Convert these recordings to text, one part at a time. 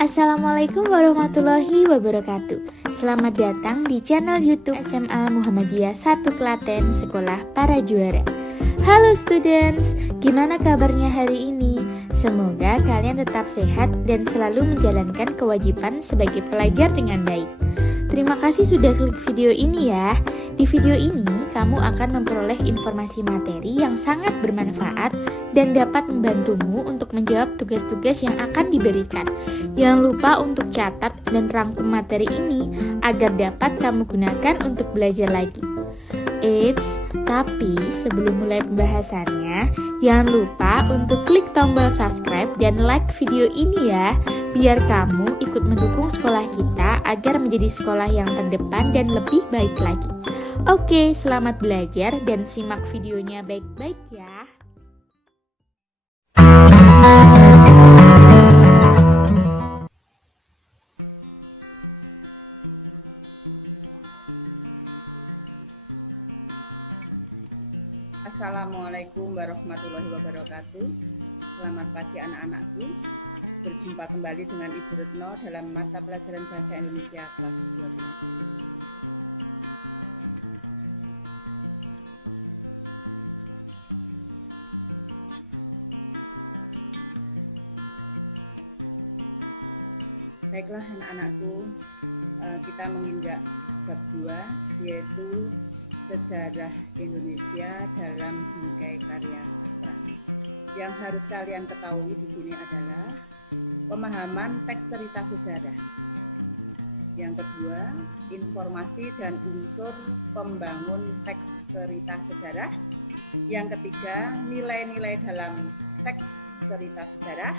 Assalamualaikum warahmatullahi wabarakatuh. Selamat datang di channel YouTube SMA Muhammadiyah 1 Klaten, Sekolah Para Juara. Halo students, gimana kabarnya hari ini? Semoga kalian tetap sehat dan selalu menjalankan kewajiban sebagai pelajar dengan baik. Terima kasih sudah klik video ini ya. Di video ini, kamu akan memperoleh informasi materi yang sangat bermanfaat dan dapat membantumu untuk menjawab tugas-tugas yang akan diberikan. Jangan lupa untuk catat dan rangkum materi ini agar dapat kamu gunakan untuk belajar lagi. Eits, tapi sebelum mulai pembahasannya, jangan lupa untuk klik tombol subscribe dan like video ini ya, biar kamu ikut mendukung sekolah kita agar menjadi sekolah yang terdepan dan lebih baik lagi. Oke, selamat belajar dan simak videonya baik-baik ya. Assalamualaikum warahmatullahi wabarakatuh. Selamat pagi anak-anakku. Berjumpa kembali dengan Ibu Retno dalam mata pelajaran Bahasa Indonesia kelas 12. Baiklah anak-anakku, kita menginjak bab 2, yaitu sejarah Indonesia dalam bingkai karya sastra. Yang harus kalian ketahui di sini adalah pemahaman teks cerita sejarah. Yang kedua, informasi dan unsur pembangun teks cerita sejarah. Yang ketiga, nilai-nilai dalam teks cerita sejarah.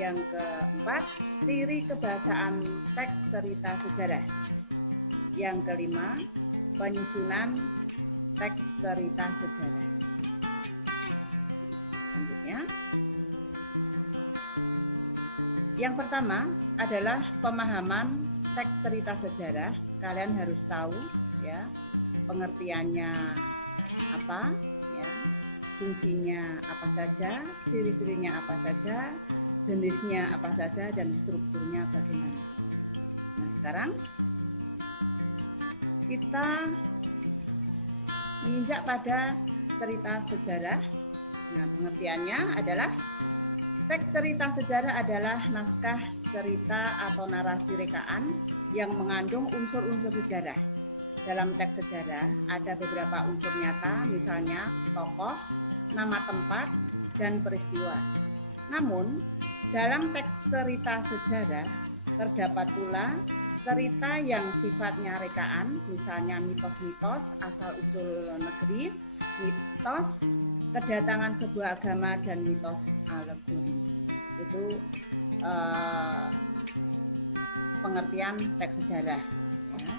Yang keempat, ciri kebahasaan teks cerita sejarah. Yang kelima, penyusunan teks cerita sejarah. Selanjutnya, yang pertama adalah pemahaman teks cerita sejarah. Kalian harus tahu ya, pengertiannya apa, ya, fungsinya apa saja, ciri-cirinya apa saja, jenisnya apa saja, dan strukturnya bagaimana. Nah, sekarang kita menginjak pada cerita sejarah. Nah, pengertiannya adalah teks cerita sejarah adalah naskah cerita atau narasi rekaan yang mengandung unsur-unsur sejarah. Dalam teks sejarah ada beberapa unsur nyata, misalnya tokoh, nama tempat, dan peristiwa. Namun, dalam teks cerita sejarah terdapat pula cerita yang sifatnya rekaan, misalnya mitos-mitos asal-usul negeri, mitos kedatangan sebuah agama, dan mitos alegori. Itu pengertian teks sejarah. Ya.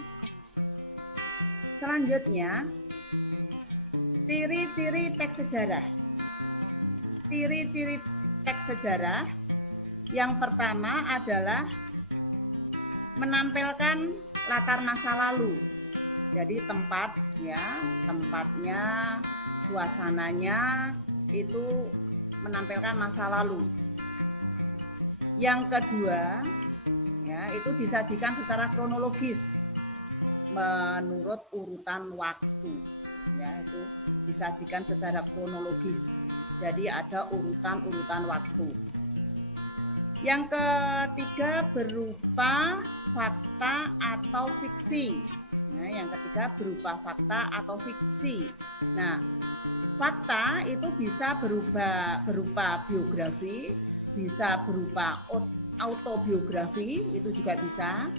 Selanjutnya, ciri-ciri teks sejarah. Ciri-ciri teks sejarah yang pertama adalah menampilkan latar masa lalu. Jadi tempat ya, tempatnya, suasananya itu menampilkan masa lalu. Yang kedua, ya, itu disajikan secara kronologis menurut urutan waktu. Ya, itu disajikan secara kronologis. Jadi ada urutan-urutan waktu. Yang ketiga berupa fakta atau fiksi. Nah, yang ketiga berupa fakta atau fiksi. Nah, fakta itu bisa berupa biografi, bisa berupa autobiografi, itu juga bisa.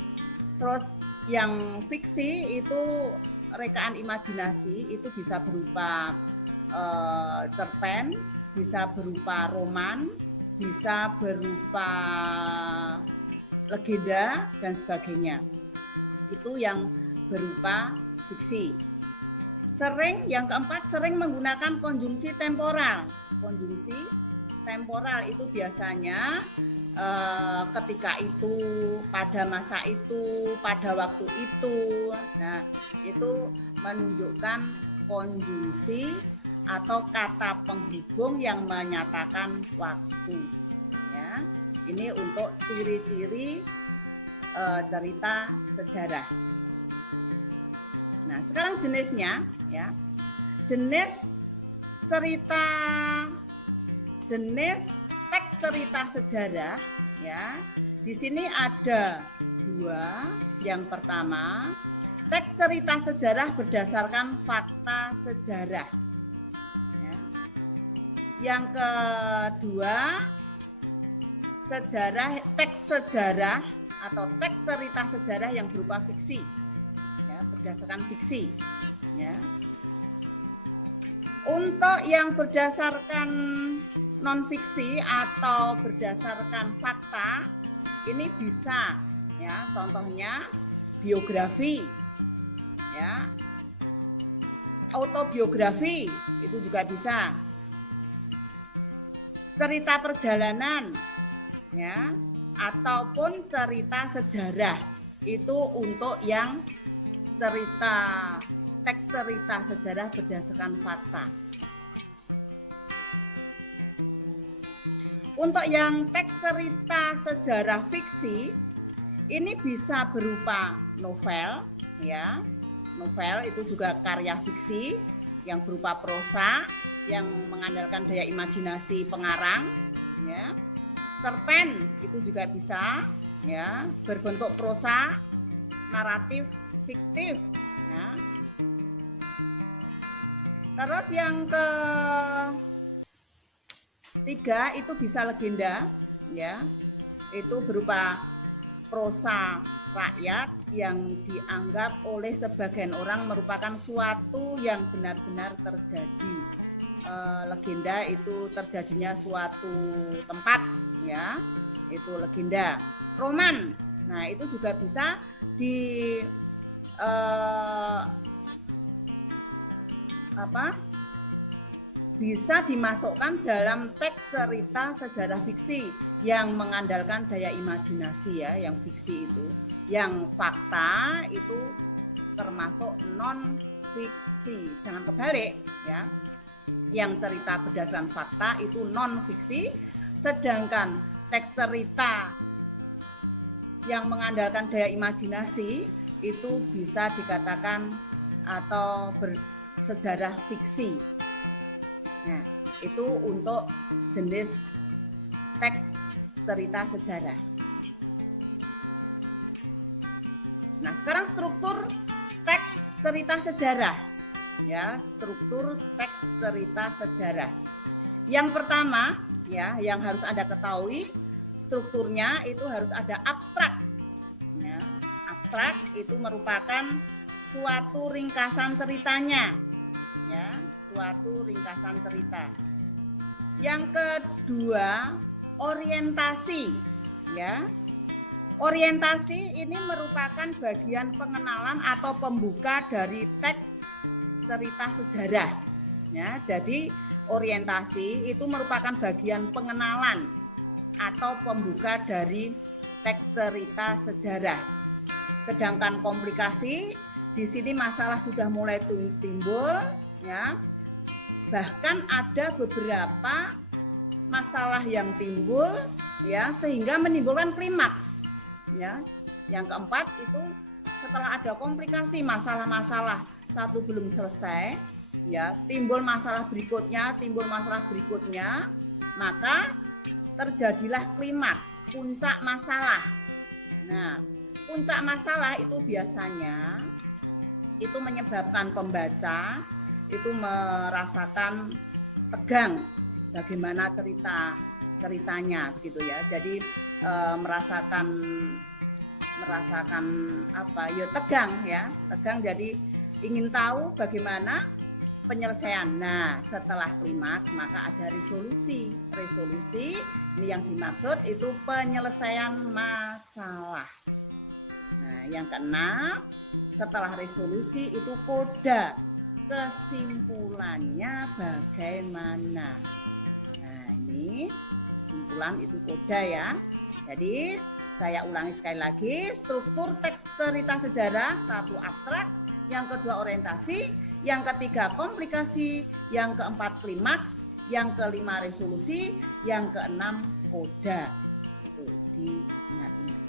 Terus yang fiksi itu rekaan imajinasi, itu bisa berupa cerpen, bisa berupa roman, bisa berupa legenda, dan sebagainya. Itu yang berupa fiksi. Yang keempat, sering menggunakan konjungsi temporal. Konjungsi temporal itu biasanya ketika itu, pada masa itu, pada waktu itu. Nah, itu menunjukkan konjungsi atau kata penghubung yang menyatakan waktu. Ya. Ini untuk ciri-ciri cerita sejarah. Nah, sekarang jenisnya ya. Jenis teks cerita sejarah ya. Di sini ada 2. Yang pertama, teks cerita sejarah berdasarkan fakta sejarah. Ya. Yang kedua, teks sejarah atau teks cerita sejarah yang berupa fiksi, ya, berdasarkan fiksi. Ya. Untuk yang berdasarkan non-fiksi atau berdasarkan fakta, ini bisa, ya, contohnya biografi, ya, autobiografi, itu juga bisa. Cerita perjalanan, ya, ataupun cerita sejarah, itu untuk yang teks cerita sejarah berdasarkan fakta. Untuk yang teks cerita sejarah fiksi, ini bisa berupa novel, ya. Novel itu juga karya fiksi yang berupa prosa yang mengandalkan daya imajinasi pengarang, ya. Cerpen itu juga bisa, ya, berbentuk prosa naratif fiktif, ya. Terus yang ketiga itu bisa legenda, ya. Itu berupa prosa rakyat yang dianggap oleh sebagian orang merupakan suatu yang benar-benar terjadi. Legenda itu terjadinya suatu tempat, ya, itu legenda. Roman, nah itu juga bisa bisa dimasukkan dalam teks cerita sejarah fiksi yang mengandalkan daya imajinasi, ya, yang fiksi itu. Yang fakta itu termasuk non fiksi, jangan kebalik, ya. Yang cerita berdasarkan fakta itu non fiksi, sedangkan teks cerita yang mengandalkan daya imajinasi itu bisa dikatakan atau bersejarah fiksi. Nah, itu untuk jenis teks cerita sejarah. Nah, sekarang struktur teks cerita sejarah. Ya, struktur teks cerita sejarah. Yang pertama, ya, yang harus Anda ketahui, strukturnya itu harus ada abstrak. Ya, abstrak itu merupakan suatu ringkasan ceritanya. Ya, suatu ringkasan cerita. Yang kedua, orientasi, ya. Orientasi ini merupakan bagian pengenalan atau pembuka dari teks cerita sejarah. Ya, jadi orientasi itu merupakan bagian pengenalan atau pembuka dari teks cerita sejarah. Sedangkan komplikasi, di sini masalah sudah mulai timbul, ya. Bahkan ada beberapa masalah yang timbul, ya, sehingga menimbulkan klimaks, ya. Yang keempat itu setelah ada komplikasi, masalah-masalah satu belum selesai, ya, timbul masalah berikutnya, maka terjadilah klimaks, puncak masalah. Nah, puncak masalah itu biasanya itu menyebabkan pembaca itu merasakan tegang bagaimana ceritanya, begitu ya. Jadi merasakan apa ya, tegang, jadi ingin tahu bagaimana penyelesaian. Nah, setelah klimaks maka ada resolusi ini yang dimaksud itu penyelesaian masalah. Nah, yang keenam, setelah resolusi itu koda, kesimpulannya bagaimana. Nah, ini kesimpulan itu koda, ya. Jadi saya ulangi sekali lagi, struktur teks cerita sejarah, satu abstrak, yang kedua orientasi, yang ketiga komplikasi, yang keempat klimaks, yang kelima resolusi, yang keenam koda. Itu Itu diingat-ingat.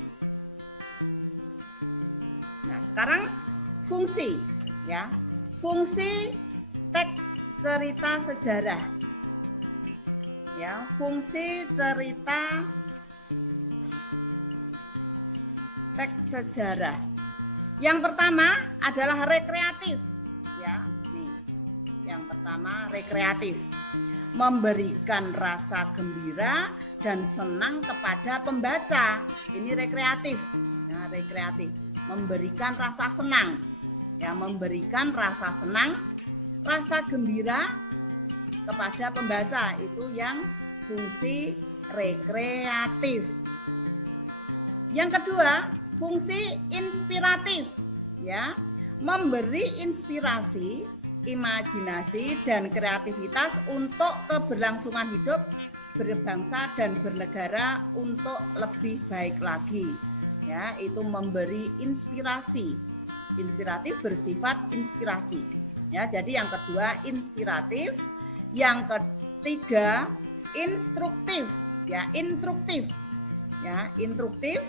Nah, sekarang fungsi ya. Fungsi teks cerita sejarah. Ya, fungsi cerita teks sejarah. Yang pertama adalah rekreatif. Ya, nih. Yang pertama rekreatif. Memberikan rasa gembira dan senang kepada pembaca. Ini rekreatif. Ya, rekreatif. Memberikan rasa senang. Ya, memberikan rasa senang, rasa gembira kepada pembaca, itu yang fungsi rekreatif. Yang kedua, fungsi inspiratif, ya, memberi inspirasi, imajinasi dan kreativitas untuk keberlangsungan hidup berbangsa dan bernegara untuk lebih baik lagi. Ya, itu memberi inspirasi. Inspiratif bersifat inspirasi. Ya, jadi yang kedua inspiratif, yang ketiga instruktif, ya, instruktif. Ya, instruktif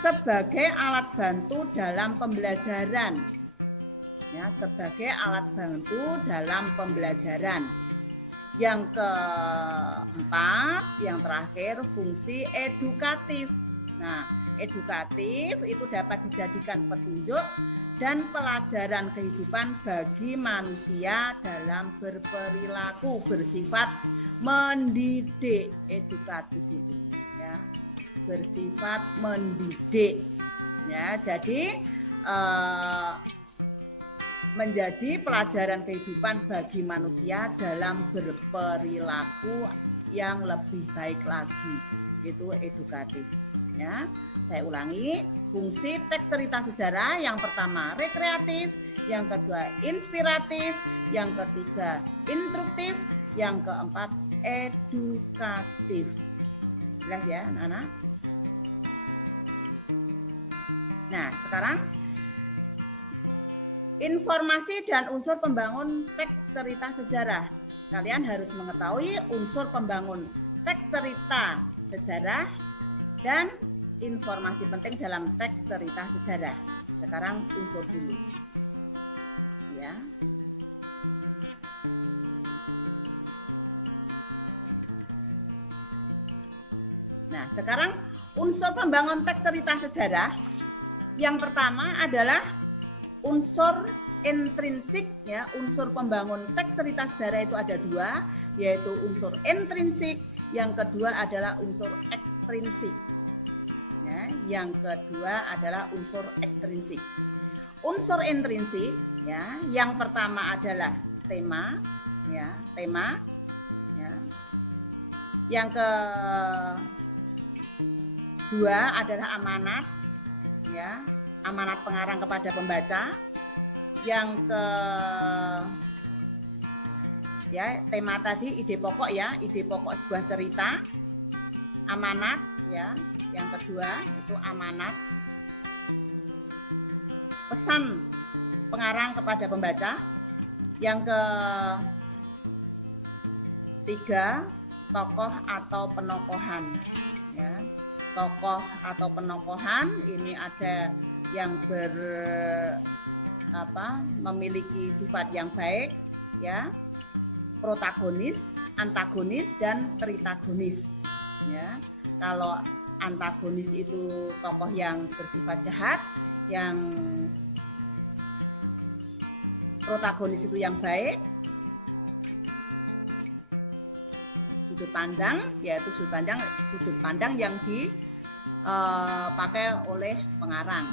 sebagai alat bantu dalam pembelajaran. Ya, sebagai alat bantu dalam pembelajaran. Yang keempat, yang terakhir fungsi edukatif. Nah, edukatif itu dapat dijadikan petunjuk dan pelajaran kehidupan bagi manusia dalam berperilaku, bersifat mendidik. Edukatif itu, ya, bersifat mendidik. Ya, jadi menjadi pelajaran kehidupan bagi manusia dalam berperilaku yang lebih baik lagi. Itu edukatif. Ya, saya ulangi, fungsi teks cerita sejarah yang pertama rekreatif, yang kedua inspiratif, yang ketiga instruktif, yang keempat edukatif. Jelas ya anak-anak? Nah, sekarang informasi dan unsur pembangun teks cerita sejarah. Kalian harus mengetahui unsur pembangun teks cerita sejarah dan informasi penting dalam teks cerita sejarah. Sekarang unsur dulu. Ya. Nah, sekarang unsur pembangun teks cerita sejarah yang pertama adalah unsur intrinsik, ya. Unsur pembangun teks cerita sejarah itu ada dua, yaitu unsur intrinsik, yang kedua adalah unsur ekstrinsik. Ya, yang kedua adalah unsur ekstrinsik. Unsur intrinsik, ya, yang pertama adalah tema, ya, tema, ya. Yang kedua adalah amanat, ya, amanat pengarang kepada pembaca. Yang ya, tema tadi ide pokok, ya, ide pokok sebuah cerita. Amanat, ya. Yang kedua itu amanat, pesan pengarang kepada pembaca. Yang ketiga, tokoh atau penokohan, ya. Tokoh atau penokohan ini ada yang memiliki sifat yang baik, ya, protagonis, antagonis dan tritagonis, ya. Kalau antagonis itu tokoh yang bersifat jahat, yang protagonis itu yang baik. Sudut pandang, yaitu sudut pandang yang dipakai oleh pengarang.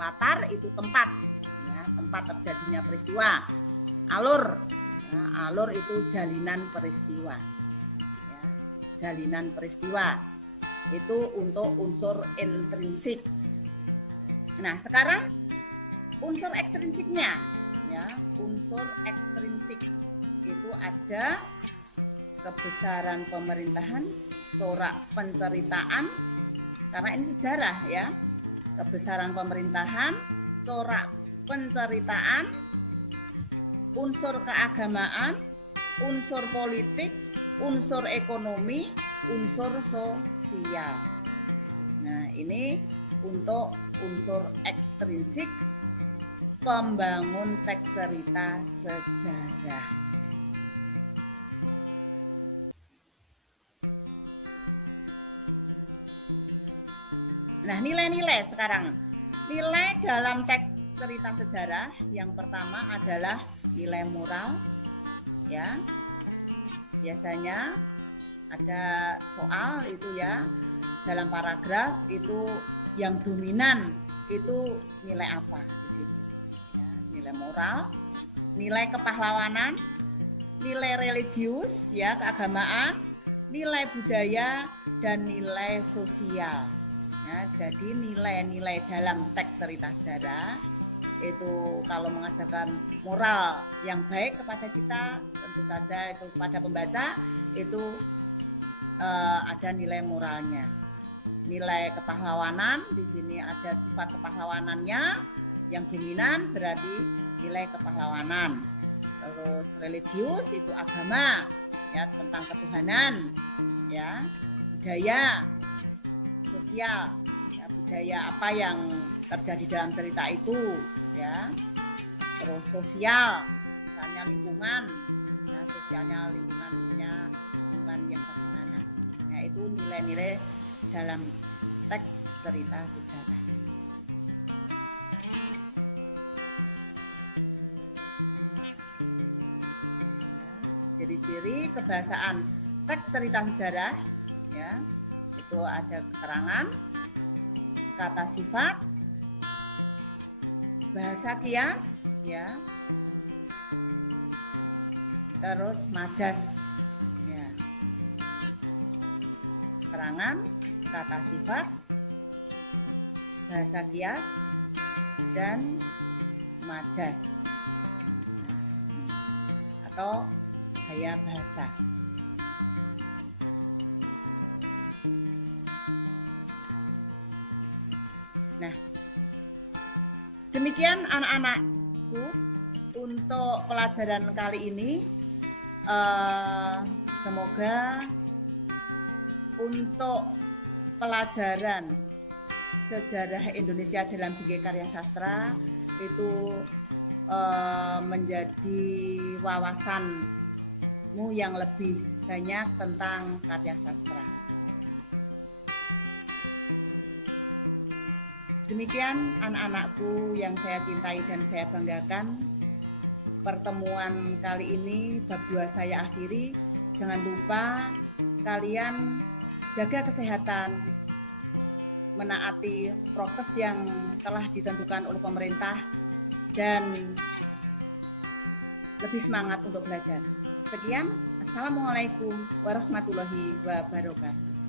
Latar itu tempat, ya, tempat terjadinya peristiwa. Alur, ya, alur itu jalinan peristiwa, ya, jalinan peristiwa. Itu untuk unsur intrinsik. Nah, sekarang unsur ekstrinsiknya, ya. Unsur ekstrinsik itu ada kebesaran pemerintahan, corak penceritaan, karena ini sejarah, ya. Kebesaran pemerintahan, corak penceritaan, unsur keagamaan, unsur politik, unsur ekonomi, unsur sosial. Nah, ini untuk unsur ekstrinsik pembangun teks cerita sejarah. Nah, nilai-nilai sekarang. Nilai dalam teks cerita sejarah yang pertama adalah nilai moral, ya. Biasanya ada soal itu ya, dalam paragraf itu yang dominan itu nilai apa di situ. Ya, nilai moral, nilai kepahlawanan, nilai religius ya, keagamaan, nilai budaya, dan nilai sosial. Ya, jadi nilai-nilai dalam teks cerita sejarah itu kalau mengajarkan moral yang baik kepada kita, tentu saja itu pada pembaca itu ada nilai moralnya. Nilai kepahlawanan, di sini ada sifat kepahlawanannya yang dominan, berarti nilai kepahlawanan. Terus religius itu agama, ya, tentang ketuhanan, ya. Budaya, sosial, ya, budaya apa yang terjadi dalam cerita itu, ya. Terus sosial, misalnya lingkungan, ya, sosialnya lingkungan yang bagaimana. Nah, itu nilai-nilai dalam teks cerita sejarah. Ciri-ciri kebahasaan teks cerita sejarah, ya, itu ada keterangan, kata sifat, bahasa kias, ya, terus majas, ya, keterangan, kata sifat, bahasa kias, dan majas atau gaya bahasa. Nah, demikian anak-anakku untuk pelajaran kali ini. Semoga untuk pelajaran sejarah Indonesia dalam bingkai karya sastra itu menjadi wawasanmu yang lebih banyak tentang karya sastra. Demikian anak-anakku yang saya cintai dan saya banggakan. Pertemuan kali ini bab 2 saya akhiri. Jangan lupa kalian jaga kesehatan, menaati prokes yang telah ditentukan oleh pemerintah, dan lebih semangat untuk belajar. Sekian, Assalamualaikum warahmatullahi wabarakatuh.